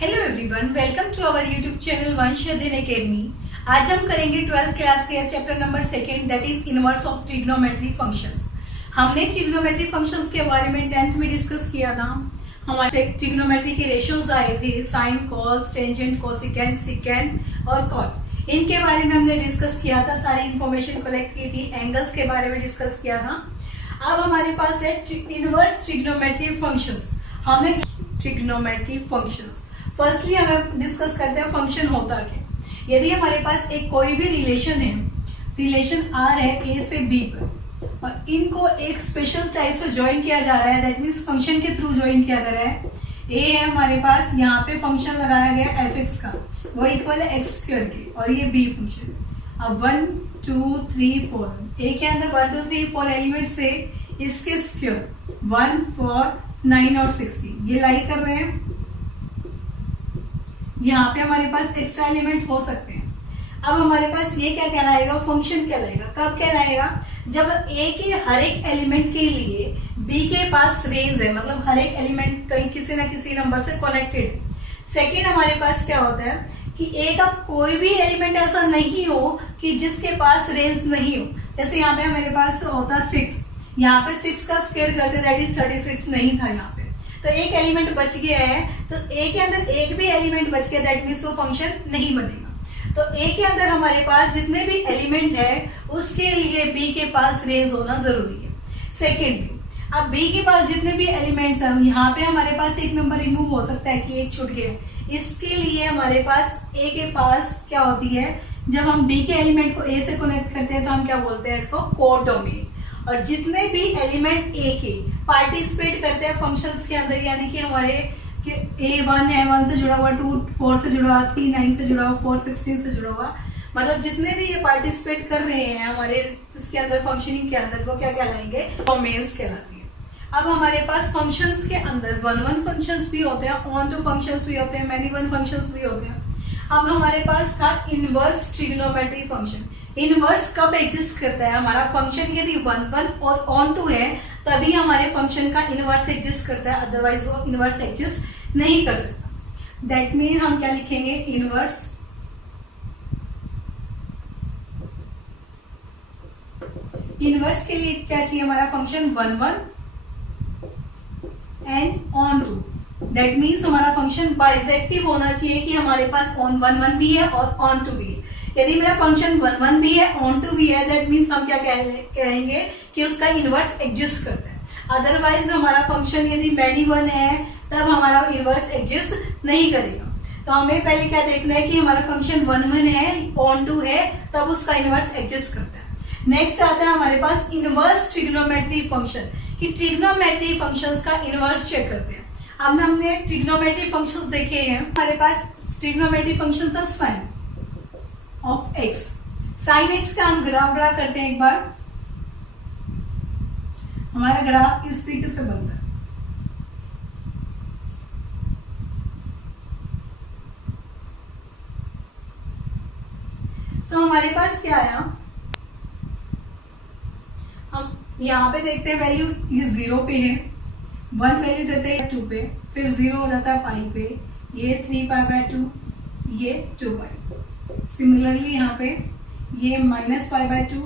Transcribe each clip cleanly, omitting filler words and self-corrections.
Hello everyone, welcome to our YouTube channel Vansh Adhyayan academy. आज हम करेंगे 12th क्लास के chapter number 2 that is inverse of trigonometry functions. हमने trigonometry functions के बारे में 10th में डिस्कस किया था। हमारे ट्रिग्नोमेट्री के रेशियोज आए थे, sine, cos, tangent, cosecant, secant और कॉट। इनके बारे में हमने डिस्कस किया था, सारी इंफॉर्मेशन कलेक्ट की थी, एंगल्स के बारे में डिस्कस किया था। अब हमारे पास है इनवर्स ट्रिग्नोमेट्री फंक्शंस। हमने ट्रिग्नोमेट्री फंक्शंस फर्स्टली हमें डिस्कस करते हैं फंक्शन होता क्या। यदि हमारे पास एक कोई भी रिलेशन है, रिलेशन आर है ए से बी पर, और इनको एक स्पेशल टाइप से ज्वाइन किया जा रहा है, दैट मीन्स फंक्शन के थ्रू ज्वाइन किया जा रहा है। ए है हमारे पास, यहाँ पे फंक्शन लगाया गया एफ एक्स का, वो इक्वल है एक्स स्क्वायर के, और ये बी फंक्शन। अब 1 2 3 4 ए के अंदर 1 2 3 4 एलिमेंट से इसके स्क्वायर 1 4 9 और 16 ये लाई कर रहे हैं। यहाँ पे हमारे पास एक्स्ट्रा एलिमेंट हो सकते हैं। अब हमारे पास ये क्या कहलाएगा, फंक्शन कहलाएगा। कब कहलाएगा, जब ए के हर एक एलिमेंट के लिए बी के पास रेंज है, मतलब हर एक एलिमेंट कहीं किसी ना किसी नंबर से कनेक्टेड है। सेकेंड हमारे पास क्या होता है कि ए का कोई भी एलिमेंट ऐसा नहीं हो कि जिसके पास रेंज नहीं हो। जैसे यहाँ पे हमारे पास होता 6, यहाँ पे 6 का स्क्वायर करते दैट इज 36, नहीं था यहाँ पे, तो एक एलिमेंट बच गया है, तो ए के अंदर एक भी एलिमेंट बच गया, दैट मीन्स वो फंक्शन नहीं बनेगा। तो ए के अंदर हमारे पास जितने भी एलिमेंट है उसके लिए बी के पास रेंज होना जरूरी है। सेकेंडली, अब बी के पास जितने भी एलिमेंट्स हैं, यहाँ पे हमारे पास एक नंबर रिमूव हो सकता है कि एक छूट गया, इसके लिए हमारे पास ए के पास क्या होती है, जब हम बी के एलिमेंट को ए से कनेक्ट करते हैं तो हम क्या बोलते हैं, इसको कोडोमेन। और जितने भी एलिमेंट ए के पार्टिसिपेट करते हैं फंक्शंस के अंदर, यानी कि हमारे ए 1 है, 1 से जुड़ा हुआ, 2 4 से जुड़ा हुआ, 3 9 से जुड़ा हुआ, 4 16 से जुड़ा हुआ, मतलब जितने भी ये पार्टिसिपेट कर रहे हैं हमारे इसके अंदर फंक्शनिंग के अंदर, वो क्या कहलाएंगे, डोमेन्स कहलाती है। अब हमारे पास फंक्शंस के अंदर 1 फंक्शंस भी होते हैं, ऑन टू फंक्शंस भी होते हैं, मैनी वन फंक्शंस भी होते हैं। अब हमारे पास था इनवर्स ट्रिग्नोमेट्री फंक्शन। इनवर्स कब एग्जिस्ट करता है, हमारा फंक्शन यदि 1 1 और ऑन टू है तभी हमारे फंक्शन का इनवर्स एग्जिस्ट करता है, अदरवाइज वो इनवर्स एग्जिस्ट नहीं कर सकता। दैट मीन हम क्या लिखेंगे, इनवर्स इनवर्स के लिए क्या चाहिए, हमारा function 1 1 and onto. That means हमारा फंक्शन बाइजेक्टिव होना चाहिए कि हमारे पास ऑन 1 1 भी है और ऑन टू भी है। यदि मेरा फंक्शन 1 1 भी है, ऑन टू भी है, दैट मीन्स हम क्या कहेंगे कि उसका इनवर्स एग्जिस्ट करता है। अदरवाइज हमारा फंक्शन यदि मैनी वन है तब हमारा इनवर्स एग्जिस्ट नहीं करेगा। तो हमें पहले क्या देखना है कि हमारा फंक्शन 1 1 है, ऑन टू है, तब उसका इनवर्स एग्जिस्ट करता है। नेक्स्ट आता है हमारे पास इनवर्स ट्रिग्नोमेट्री फंक्शन, कि ट्रिग्नोमेट्री फंक्शंस का इनवर्स चेक करते हैं। अब हमने ट्रिग्नोमेट्री फंक्शंस देखे हैं, हमारे पास ट्रिग्नोमेट्री फंक्शन था sine of x. Sine x का हम ग्राफ ड्रा करते हैं। एक बार हमारा ग्राफ इस तरीके से बनता है। तो हमारे पास क्या आया, हम यहाँ पे देखते हैं वैल्यू ये 0 पे है, 1 वैल्यू देते हैं 2 पे, फिर 0 हो जाता है पाई पे, ये 3π/2, ये 2π। सिमिलरली यहाँ पे ये -π/2,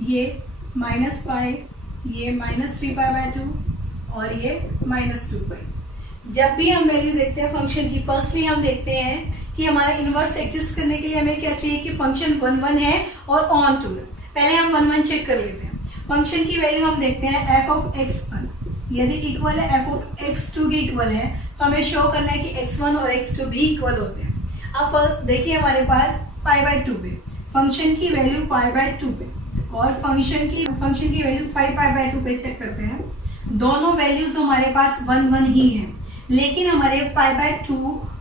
ये -π, ये -3π/2 और ये -2π। जब भी हम वैल्यू देखते हैं फंक्शन की, फर्स्टली हम देखते हैं कि हमारा इनवर्स एग्जिस्ट करने के लिए हमें क्या चाहिए कि फंक्शन 1 1 है और ऑन टू है। पहले हम 1 1 चेक कर लेते हैं। फंक्शन की वैल्यू हम देखते हैं f(x1) यदि इक्वल है f(x2) के इक्वल है, तो हमें शो करना है कि x1 और x2 भी इक्वल होते हैं। अब देखिए हमारे पास π/2 पे फंक्शन की वैल्यू π/2 पे और फंक्शन की वैल्यू 5π/2 पे चेक करते हैं। दोनों वैल्यूज हमारे पास 1 1 ही हैं, लेकिन हमारे π/2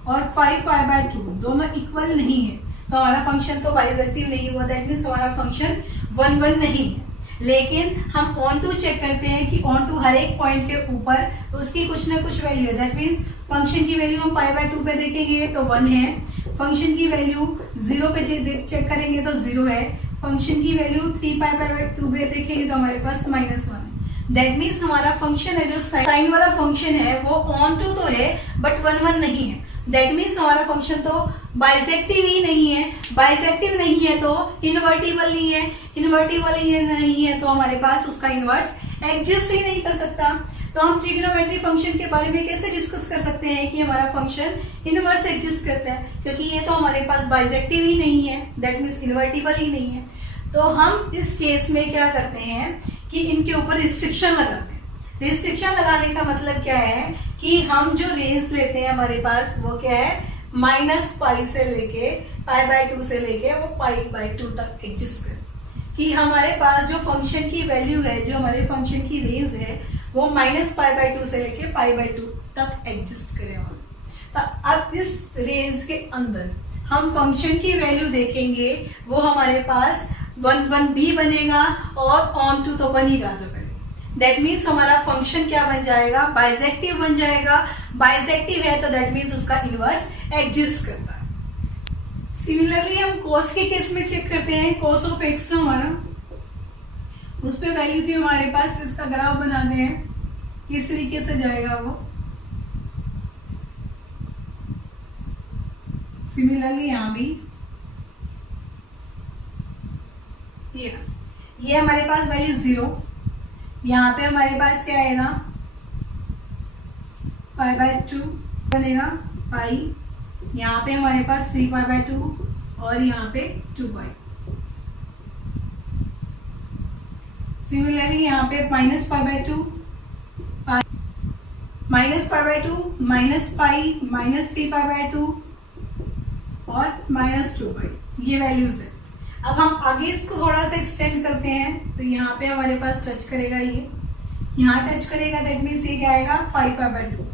और 5π/2 दोनों इक्वल नहीं है, तो हमारा फंक्शन तो बाइजेक्टिव नहीं हुआ, दैट मीन्स हमारा फंक्शन 1 1 नहीं है। लेकिन हम ऑन टू चेक करते हैं कि ऑन टू हर एक पॉइंट के ऊपर तो उसकी कुछ ना कुछ वैल्यू है, दैट मीन्स फंक्शन की वैल्यू हम π/2 पे देखेंगे तो 1 है, फंक्शन की वैल्यू 0 पे चेक करेंगे तो 0 है, फंक्शन की वैल्यू 3π/2 पे देखेंगे तो हमारे पास -1 है। दैट मीन्स हमारा फंक्शन है जो साइन वाला फंक्शन है वो ऑन टू तो है बट 1 1 नहीं है। दैट मीन्स हमारा फंक्शन तो बाइसेक्टिव ही नहीं है, बाइसेक्टिव नहीं है तो इन्वर्टिबल नहीं है, इन्वर्टिबल ही नहीं है तो हमारे पास उसका इन्वर्स एग्जिस्ट ही नहीं कर सकता। तो हम ट्रिग्नोमेट्री फंक्शन के बारे में कैसे डिस्कस कर सकते हैं कि हमारा फंक्शन इन्वर्स एग्जिस्ट करता है, क्योंकि ये तो हमारे पास बाइसेक्टिव ही नहीं है, दैट मीन्स इन्वर्टिबल ही नहीं है। तो हम इस केस में क्या करते हैं कि इनके ऊपर रिस्ट्रिक्शन लगाते हैं। रिस्ट्रिक्शन लगाने का मतलब क्या है कि हम जो रेंज लेते हैं हमारे पास वो क्या है, -π से लेके π/2 से लेके वो π/2 तक एग्जिस्ट करे, कि हमारे पास जो फंक्शन की वैल्यू है, जो हमारे फंक्शन की रेंज है वो -π/2 से लेके π/2 तक एग्जिस्ट करे। तो अब इस रेंज के अंदर हम फंक्शन की वैल्यू देखेंगे, वो हमारे पास 1 बनेगा और ऑन टू तो बन ही रहा था। दैट मीन्स हमारा फंक्शन क्या बन जाएगा, बाइसेक्टिव बन जाएगा। बाइसेक्टिव है तो दैट मीन्स उसका इनवर्स एग्जिस्ट करता है। सिमिलरली हम कॉस के केस में चेक करते हैं। कॉस ऑफ एक्स था हमारा, उस पे वैल्यू थी हमारे पास, इसका ग्राफ बनाते हैं, किस तरीके से जाएगा वो। सिमिलरली यहाँ भी ये हमारे पास वैल्यू 0, यहाँ पे हमारे पास क्या आएगा π/2 बनेगा पाई, यहाँ पे हमारे पास 3π/2 और यहाँ पे 2π। सिमिलरली यहाँ पे -π/2 -π/2 -π -3π/2 और -2π, ये वैल्यूज है। अब हम आगे इसको थोड़ा सा एक्सटेंड करते हैं, तो यहाँ पे हमारे पास टच करेगा, ये यहाँ टच करेगा, दैट मीन्स ये क्या आएगा 5π/2।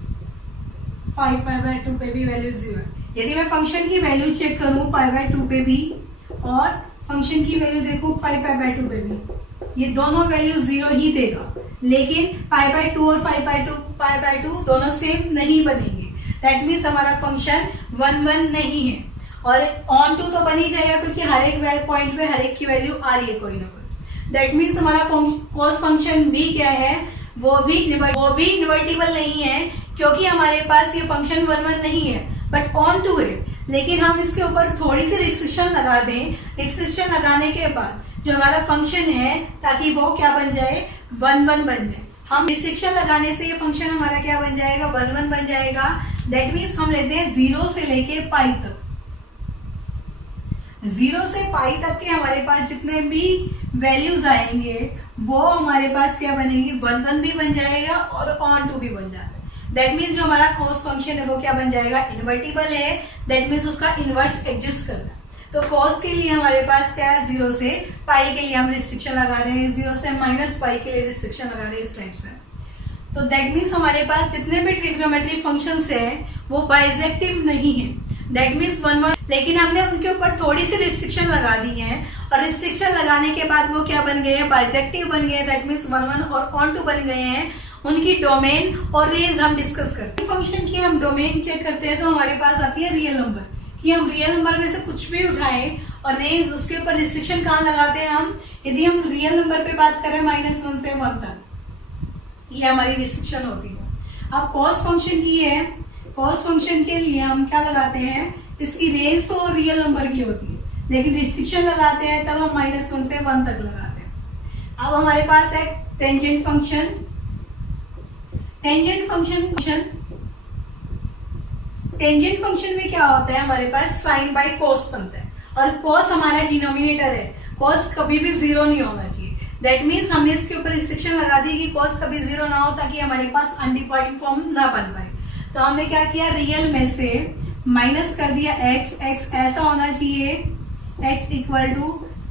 5π/2 पे भी वैल्यू 0 है। यदि मैं फंक्शन की वैल्यू चेक करूँ π/2 पे भी और फंक्शन की वैल्यू देखूँ 5π/2 पे भी, ये दोनों वैल्यू 0 ही देगा, लेकिन π/2 और 5π/2 दोनों सेम नहीं बनेंगे। दैट मीन्स हमारा फंक्शन 1 नहीं है, और ऑन टू तो बन ही जाएगा, क्योंकि हर एक पॉइंट पे हर एक की वैल्यू आ रही है कोई ना कोई। दैट मीन्स हमारा कॉस फंक्शन भी क्या है, वो भी इन्वर्टिबल नहीं है, क्योंकि हमारे पास ये फंक्शन 1 नहीं है बट ऑन टू है। लेकिन हम इसके ऊपर थोड़ी सी रिस्ट्रिक्शन लगा दें, रिस्ट्रिक्शन लगाने के बाद जो हमारा फंक्शन है, ताकि वो क्या बन जाए 1 बन जाए। हम रिस्ट्रिक्शन लगाने से ये फंक्शन हमारा क्या बन जाएगा 1 बन जाएगा। दैट मीन्स हम लेते हैं 0 से लेके π तक, 0 से π तक के हमारे पास जितने भी वैल्यूज आएंगे वो हमारे पास क्या बनेगी 1 भी बन जाएगा और ऑन टू भी बन जाएगा। दैट मीन्स जो हमारा कॉस फंक्शन है वो क्या बन जाएगा, इन्वर्टिबल है। दैट मीन्स उसका इनवर्स एग्जिस्ट करना है। तो कॉस के लिए हमारे पास क्या है 0 से π के लिए हम रिस्ट्रिक्शन लगा रहे हैं, 0 से -π के लिए रिस्ट्रिक्शन लगा रहे हैं, इस टाइप से। तो दैट मीन्स हमारे पास जितने भी ट्रिग्नोमेट्री फंक्शंस है वो बाइसेक्टिव नहीं है। दैट मीन्स 1, लेकिन हमने उनके ऊपर थोड़ी सी रिस्ट्रिक्शन लगा दी है, और रिस्ट्रिक्शन लगाने के बाद वो क्या बन गए हैं, बाइसेक्टिव बन गए हैं। दैट मीन्स 1 और ऑन टू बन गए हैं। उनकी डोमेन और रेंज हम डिस्कस करते हैं। फंक्शन की हम डोमेन चेक करते हैं तो हमारे पास आती है रियल नंबर, कि हम रियल नंबर में से कुछ भी उठाएं और रेंज उसके ऊपर रिस्ट्रिक्शन कहाँ लगाते हैं हम। यदि हम रियल नंबर पे बात करें -1 से 1 तक, ये हमारी रिस्ट्रिक्शन होती है। अब कॉस फंक्शन की है, कॉस फंक्शन के लिए हम क्या लगाते हैं, इसकी रेंज तो रियल नंबर की होती है, लेकिन रिस्ट्रिक्शन लगाते हैं तब हम -1 से 1 तक लगाते हैं। अब हमारे पास है टेंजेंट फंक्शन। टेंजेंट फंक्शन में क्या होता है, हमारे पास साइन बाय कॉस बनता है, और कॉस हमारा डिनोमिनेटर है, कॉस कभी भी 0 नहीं होना चाहिए। दैट मीन्स हमने इसके ऊपर रिस्ट्रिक्शन लगा दी कि कॉस कभी 0 ना हो, ताकि हमारे पास अनडिफाइंड फॉर्म ना बन पाए। तो हमने क्या किया, रियल में से माइनस कर दिया x ऐसा होना चाहिए x =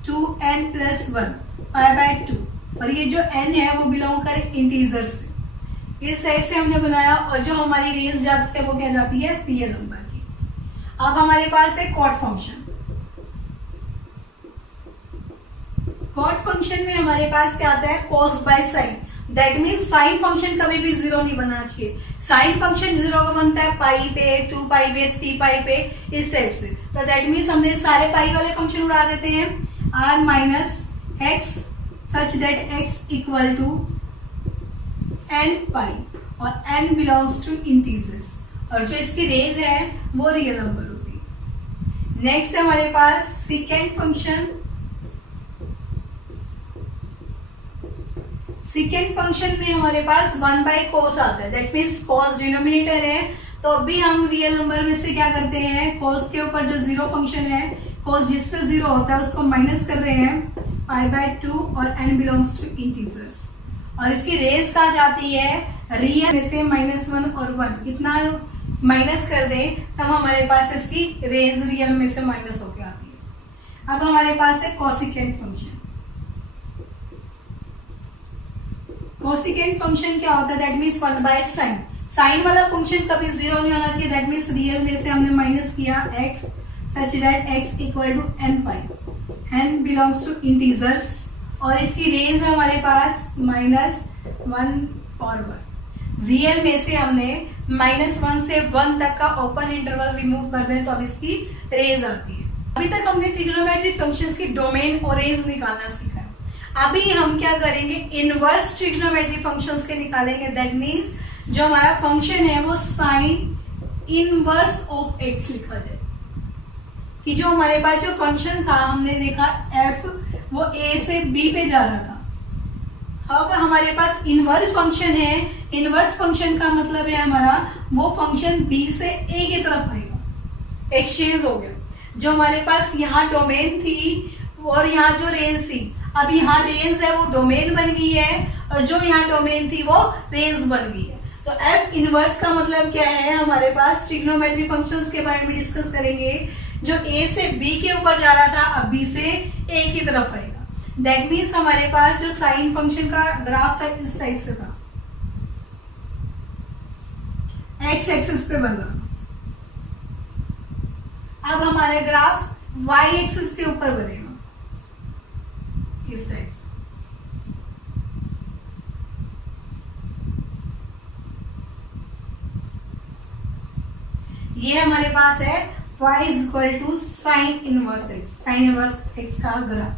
2n+1 π/2, और ये जो n है वो बिलोंग करे इंटीजर से। इस टाइप से हमने बनाया, और जो हमारी रेंज जाती है वो क्या जाती है रियल नंबर की। अब हमारे पास है कॉट फंक्शन। कॉट फंक्शन में हमारे पास क्या आता है, cos by sine. That means sine function कभी भी 0 नहीं बनना चाहिए। साइन फंक्शन 0 का बनता है पाई पे, 2 पाई पे, 3 पाई पे, इस टाइप से। तो दैट मीन्स हमने सारे पाई वाले फंक्शन उड़ा देते हैं, r - x such that x = n पाई, और n बिलोंग्स टू इंटीजर्स, और जो इसकी रेंज है वो रियल नंबर होती है। नेक्स्ट है हमारे पास सेकेंड फंक्शन। सेकेंड फंक्शन में हमारे पास 1/cos आता है, दैट मीन्स cos डिनोमिनेटर है, तो अभी हम रियल नंबर में से क्या करते हैं, cos के ऊपर जो जीरो फंक्शन है, cos जिस पे जीरो होता है उसको माइनस कर रहे हैं π/2 और n बिलोंग्स टू इंटीजर्स, और इसकी रेंज कहाँ जाती है, रियल में से -1 और 1 इतना माइनस कर दें तब हमारे पास इसकी रेंज रियल में से माइनस होकर आती है। अब हमारे पास है कोसिकेंट फंक्शन। कोसिकेंट फंक्शन क्या होता है, दैट मीन्स 1/sin। साइन वाला फंक्शन कभी जीरो नहीं होना चाहिए, दैट मीन्स रियल में से हमने माइनस किया x such that x equal to n π, n belongs to integers, और इसकी रेंज है हमारे पास -1 और 1। रियल में से हमने -1 से 1 तक का ओपन इंटरवल रिमूव कर दें तो अब इसकी रेंज आती है। अभी तक हमने ट्रिग्नोमेट्रिक फंक्शंस की डोमेन और रेंज निकालना सीखा है। अभी हम क्या करेंगे, इनवर्स ट्रिग्नोमेट्रिक फंक्शंस के निकालेंगे, दैट मीन्स जो हमारा फंक्शन है वो साइन इनवर्स ऑफ x लिखा जाए, कि जो हमारे पास जो फंक्शन था हमने देखा f वो a से b पे जा रहा था। अब हमारे पास इनवर्स फंक्शन है, इनवर्स फंक्शन का मतलब है हमारा वो फंक्शन b से a की तरफ आएगा, एक्सचेंज हो गया। जो हमारे पास यहाँ डोमेन थी और यहाँ जो रेंज थी, अब यहाँ रेंज है वो डोमेन बन गई है, और जो यहाँ डोमेन थी वो रेंज बन गई है। तो f इनवर्स का मतलब क्या है, हमारे पास ट्रिग्नोमेट्रिक फंक्शंस के बारे में डिस्कस करेंगे। जो a से b के ऊपर जा रहा था अब b से a की तरफ आएगा, दैट मीन्स हमारे पास जो साइन फंक्शन का ग्राफ था इस टाइप से था, x एक्सिस पे बन रहा। अब हमारे ग्राफ y एक्सिस के ऊपर बनेगा इस टाइप से। ये हमारे पास है y equal to sine inverse x, sine inverse x का ग्राफ।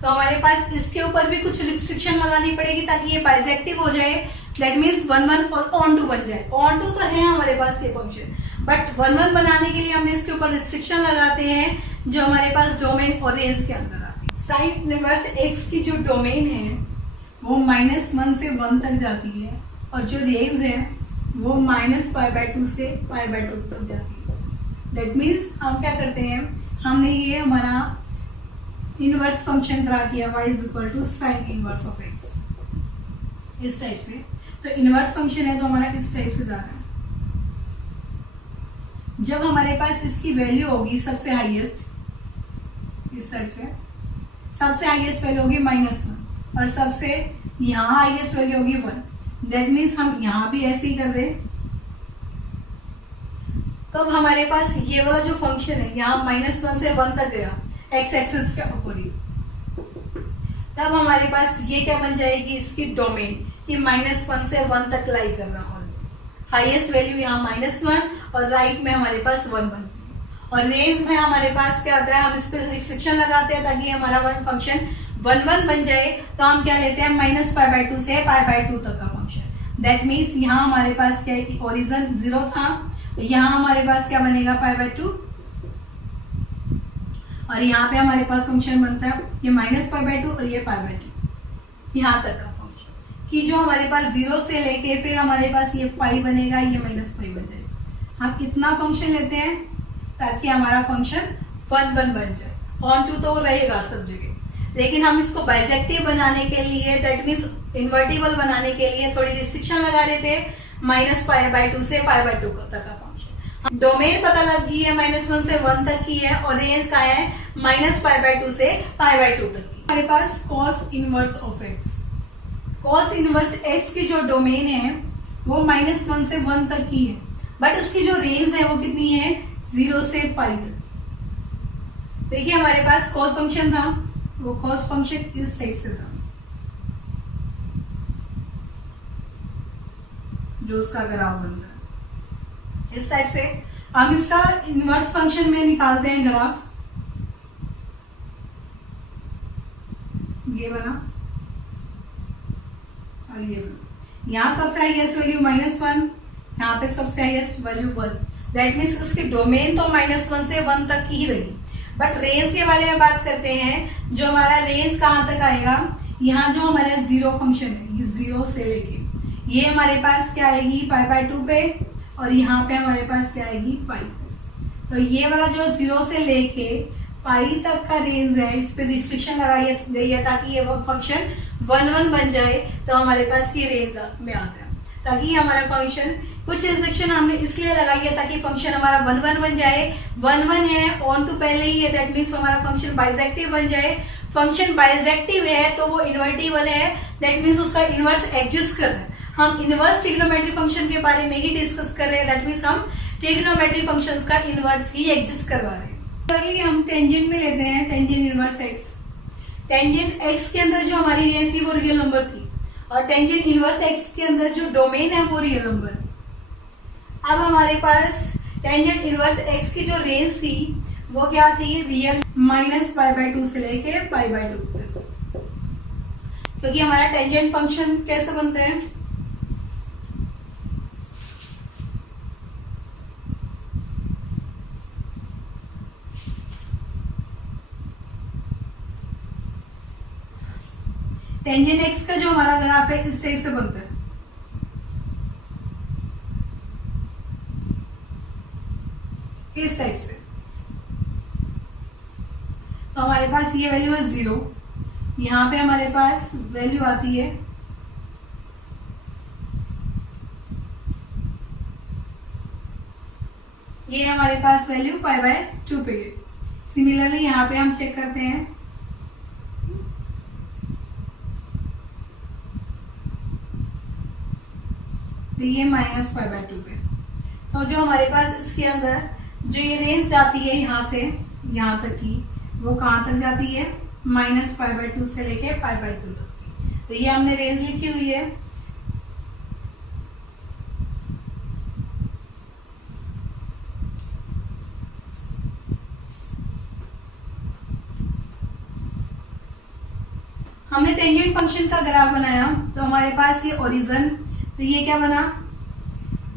तो हमारे पास इसके ऊपर भी कुछ रिस्ट्रिक्शन लगानी पड़ेगी ताकि ये बाइजेक्टिव हो जाए, दैट मीन्स 1/1 और ऑन टू बन जाए। ऑन टू तो है हमारे पास ये फंक्शन, बट 1/1 बनाने के लिए हमने इसके ऊपर रिस्ट्रिक्शन लगाते हैं जो हमारे पास डोमेन और रेंज के अंदर आती है। साइन इनवर्स x की जो डोमेन है वो -1 से 1 तक जाती है, और जो रेंज है वो -π/2 से π/2 तक जाती है। दैट मीन्स हम क्या करते हैं, हमने ये हमारा इनवर्स फंक्शन ड्रा किया y equal to sine inverse of x इस टाइप से। तो इनवर्स फंक्शन है तो हमारा इस टाइप से जा रहा है। जब हमारे पास इसकी वैल्यू होगी सबसे हाईएस्ट इस टाइप से, सबसे हाईएस्ट वैल्यू होगी -1 और सबसे यहाँ हाईएस्ट वैल्यू होगी 1, दैट मीन्स हम यहाँ भी ऐसे ही कर दें। तो अब हमारे पास ये वाला जो फंक्शन है यहाँ -1 से 1 तक गया x एक्सिस के अकॉर्डिंग, तब हमारे पास ये क्या बन जाएगी, इसकी डोमेन, ये -1 से 1 तक लाई कर रहा है। हाईएस्ट वैल्यू यहाँ -1 और राइट में हमारे पास 1 बनती है, और रेंज में हमारे पास क्या होता है, हम इस पर रिस्ट्रिक्शन लगाते हैं ताकि हमारा वन फंक्शन 1/1 बन जाए। तो हम क्या लेते हैं, -π/2 से π/2 तक का फंक्शन, दैट मीन्स यहाँ हमारे पास क्या है, ओरिजिन 0 था, यहाँ हमारे पास क्या बनेगा π/2, और यहाँ पे हमारे पास फंक्शन बनता है ये -π/2 और ये π/2 यहाँ तक का फंक्शन, कि जो हमारे पास 0 से लेके फिर हमारे पास ये पाई बनेगा, ये -π बन जाएगा। हम इतना फंक्शन लेते हैं ताकि हमारा फंक्शन 1/1 बन जाए। ऑन टू तो रहेगा सब जगह, लेकिन हम इसको बाइजेक्टिव बनाने के लिए, दैट मीन्स इन्वर्टिबल बनाने के लिए थोड़ी रिस्ट्रिक्शन लगा रहे थे, -π/2 से π/2 तक का फंक्शन। डोमेन पता लग गई है, -1 से 1 तक की है, और रेंज का है -π/2 से π/2 तक की। हमारे पास cos inverse of x, cos inverse x की जो डोमेन है वो -1 से 1 तक की है, बट उसकी जो रेंज है वो कितनी है, 0 से π तक। देखिए हमारे पास cos फंक्शन था, वो cos फंक्शन इस टाइप से था, जो उसका ग्राफ बनता है इस टाइप से। हम इसका इनवर्स फंक्शन में निकालते हैं ग्राफ, ये बना और ये बना। यहाँ सबसे हाईएस्ट वैल्यू -1, यहाँ पे सबसे हाईएस्ट वैल्यू 1, दैट मीन्स इसकी डोमेन तो -1 से 1 तक की ही रही। बट रेंज के बारे में बात करते हैं, जो हमारा रेंज कहाँ तक आएगा, यहाँ जो हमारा 0 फंक्शन है, ये 0 से लेके ये हमारे पास क्या आएगी π/2 पे, और यहाँ पे हमारे पास क्या आएगी पाई। तो ये वाला जो 0 से लेके पाई तक का रेंज है, इस पे रिस्ट्रिक्शन लगाई गई है ताकि ये फंक्शन 1 बन जाए। तो हमारे पास ये रेंज में आता है, ताकि हमारा फंक्शन, कुछ रिस्ट्रिक्शन हमने इसलिए लगाई है ताकि फंक्शन हमारा 1 बन जाए। 1 है, ऑन टू पहले ही है, दैट मीन्स हमारा फंक्शन बाइजेक्टिव बन जाए। फंक्शन बाइजेक्टिव है तो वो इन्वर्टिबल है, दैट मीन्स उसका इनवर्स एग्जिस्ट कर रहा है। हम इनवर्स ट्रिग्नोमेट्री फंक्शन के बारे में ही डिस्कस कर रहे हैं, दैट मीन्स हम ट्रिग्नोमेट्री फंक्शंस का इनवर्स ही एग्जिस्ट करवा रहे हैं। चलिए हम टेंजेंट में लेते हैं, tangent inverse x. Tangent x के अंदर जो हमारी रेंज थी वो रियल नंबर थी, और टेंजेंट इनवर्स एक्स के अंदर जो डोमेन है वो रियल नंबर। अब हमारे पास टेंजेंट इनवर्स एक्स की जो रेंज थी वो क्या थी, रियल -π/2 से लेके π/2 तक। क्योंकि हमारा टेंजेंट फंक्शन कैसे बनते हैं, टेंजेंट एक्स का जो हमारा ग्राफ है इस टाइप से बनता है। इस टाइप से। तो हमारे पास ये वैल्यू है 0, यहाँ पे हमारे पास वैल्यू आती है ये हमारे पास वैल्यू π/2 पे है। सिमिलरली यहाँ पे हम चेक करते हैं, तो ये -π/2 पे। तो जो हमारे पास इसके अंदर जो ये रेंज जाती है यहाँ से यहाँ तक की, वो कहाँ तक जाती है, -π/2 से लेके π/2 तक। तो ये हमने रेंज लिखी हुई है। हमने टेंजेंट फंक्शन का ग्राफ बनाया, तो हमारे पास ये ओरिजिन, तो ये क्या बना,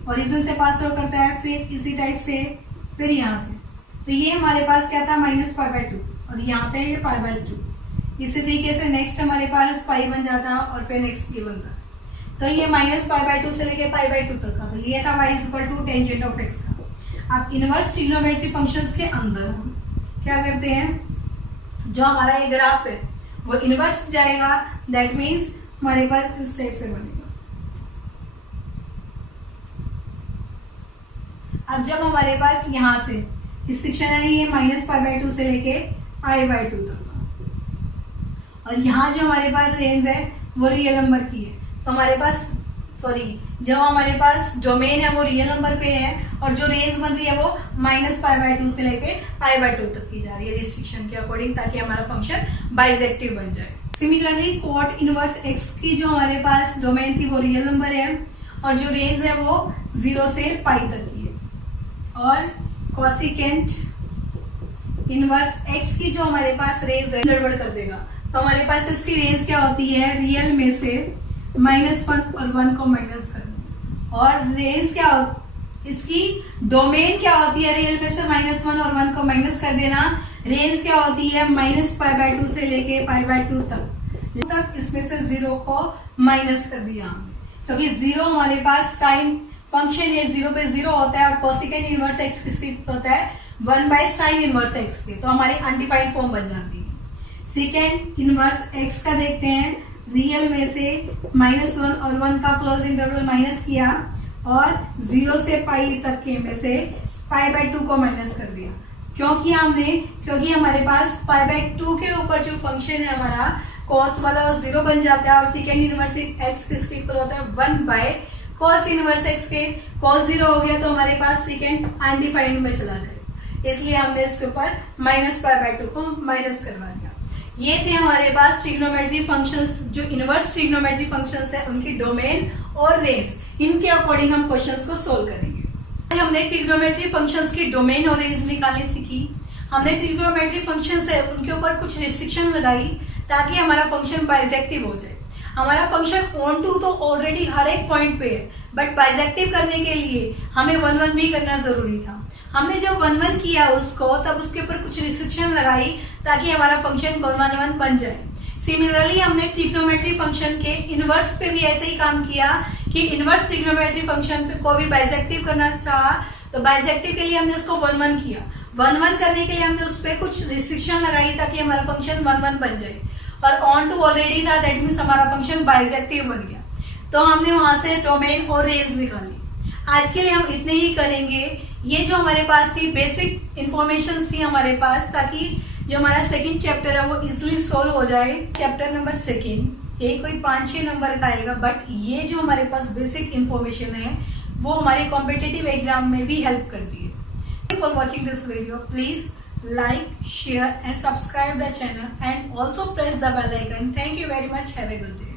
ओरिजिन से पास थ्रू करता है, फिर इसी टाइप से, फिर यहाँ से। तो ये हमारे पास क्या था, -π/2, और यहाँ पे ये π/2। इसी तरीके से नेक्स्ट हमारे पास पाई बन जाता, और फिर नेक्स्ट ये बनता। तो ये -π/2 से लेके π/2 तक का, तो ये था y = टेंजेंट ऑफ x का। अब इनवर्स ट्रिग्नोमेट्री फंक्शंस के अंदर हम क्या करते हैं, जो हमारा ये ग्राफ है वो इनवर्स जाएगा, दैट मीन्स हमारे पास इस टाइप से बनेगा। अब जब हमारे पास यहाँ से रिस्ट्रिक्शन है, ये -π/2 से लेके π/2 तक का, और यहाँ जो हमारे पास रेंज है वो रियल नंबर की है। तो हमारे पास जो हमारे पास डोमेन है वो रियल नंबर पे है, और जो रेंज बन रही है वो -π/2 से लेके π/2 तक की जा रही है रिस्ट्रिक्शन के अकॉर्डिंग, ताकि हमारा फंक्शन बाइजेक्टिव बन जाए। सिमिलरली कॉट इनवर्स एक्स की जो हमारे पास डोमेन थी वो रियल नंबर है, और जो रेंज है वो 0 से π तक की है। और कॉसिकेंट इनवर्स एक्स की जो हमारे पास रेंज है गड़बड़ कर देगा। तो हमारे पास इसकी रेंज क्या होती है, रियल में से -1 और 1 को माइनस करना, और रेंज क्या इसकी डोमेन क्या होती है, रियल में से -1 और 1 को माइनस कर देना। रेंज क्या होती है, -π/2 से लेके π/2 तक इसमें से 0 को माइनस कर दिया हमने, क्योंकि 0 हमारे पास साइन फंक्शन है, 0 पे 0 होता है, और कोसिकेंट इनवर्स एक्स किसके होता है, 1/sin इनवर्स एक्स के। तो हमारी अनडिफाइंड फॉर्म बन जाती है। सेकेंड इनवर्स एक्स का देखते हैं, रियल में से -1 और 1 का क्लोज इंटरवल माइनस किया, और 0 से π तक के में से π/2 को माइनस कर दिया। क्योंकि हमारे पास π/2 के ऊपर जो फंक्शन है हमारा cos वाला वो 0 बन जाता है, और सेकेंड इनवर्स एक्स किसके इक्वल होता है, 1/cos इनवर्स एक्स के। cos 0 हो गया तो हमारे पास सेकेंड अनडिफाइंड में चला जाए, इसलिए हमने इसके ऊपर -π/2 को माइनस करवा दिया। ये थे हमारे पास ट्रिग्नोमेट्री फंक्शंस, जो इनवर्स ट्रिग्नोमेट्री फंक्शंस है उनकी डोमेन और रेंज, इनके अकॉर्डिंग हम क्वेश्चंस को सोल्व करेंगे। हमने ट्रिग्नोमेट्री फंक्शंस की डोमेन और रेंज निकाली थी कि हमने ट्रिग्नोमेट्री फंक्शंस है उनके ऊपर कुछ रिस्ट्रिक्शन लगाई ताकि हमारा फंक्शन बाइजेक्टिव हो जाए। हमारा फंक्शन ऑन टू तो ऑलरेडी हर एक पॉइंट पे है, बट बाइजेक्टिव करने के लिए हमें 1-1 भी करना जरूरी था। हमने जब 1-1 किया उसको, तब उसके ऊपर कुछ रिस्ट्रिक्शन लगाई ताकि हमारा फंक्शन 1-1 बन जाए। सिमिलरली हमने ट्रिग्नोमेट्री फंक्शन के इनवर्स पे भी ऐसे ही काम किया कि इनवर्स ट्रिग्नोमेट्री फंक्शन पे को भी बाइजेक्टिव करना चाहा, तो बाइजेक्टिव के लिए हमने उसको 1-1 किया। 1-1 करने के लिए हमने उस पर कुछ रिस्ट्रिक्शन लगाई ताकि हमारा फंक्शन 1-1 बन जाए, और ऑन टू ऑलरेडी था, दैट मीन्स हमारा फंक्शन बाइजेक्टिव बन गया। तो हमने वहां से डोमेन और रेंज निकाली। आज के लिए हम इतने ही करेंगे। ये जो हमारे पास थी बेसिक इंफॉर्मेशन थी हमारे पास, ताकि जो हमारा सेकंड चैप्टर है वो इजिली सोल्व हो जाए। चैप्टर नंबर 2 यही कोई 5-6 नंबर का आएगा, बट ये जो हमारे पास बेसिक इंफॉर्मेशन है वो हमारे कॉम्पिटिटिव एग्जाम में भी हेल्प करती है। For watching this video, please like, share and subscribe the channel and also press the bell icon. Thank you very much. Have a good day.